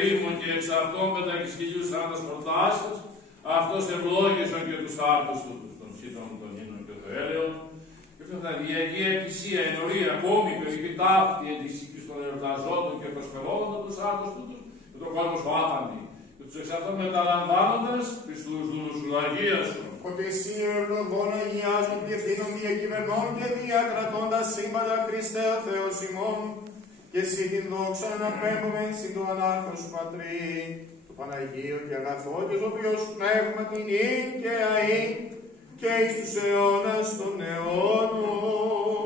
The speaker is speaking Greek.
ερήμων και εξ αυτών μετά και σκυλιούς άντας προτάσεις, αυτός ευλόγησαν και τους άρτους του, των σύντων των ίνων και των έλεων. Και αυτό θα η Αγία Εκκλησία ενωρεί ακόμη περίπου ταύτη εντυσικής των εορταζόντων και προσφερόντων τους άρτους του, και τον κόσμο σου άπαντη. Και τους εξ αυτών μεταλαμβάνοντας πιστούς δούλους σου Αγία σου. Ότι εσύ ευλογών αγιάζουν διευθύνων διακυβερνών και διακρατώντας σύμπαντα Χριστέ ο Θεός ημών, και εσύ την δόξα αναπέμπουμε συν το ανάρχον σου Πατρί, το Παναγίο και αγαθό και ζωοποιός πνεύμα την ίν και αΐ και εις τους αιώνας των αιώνων.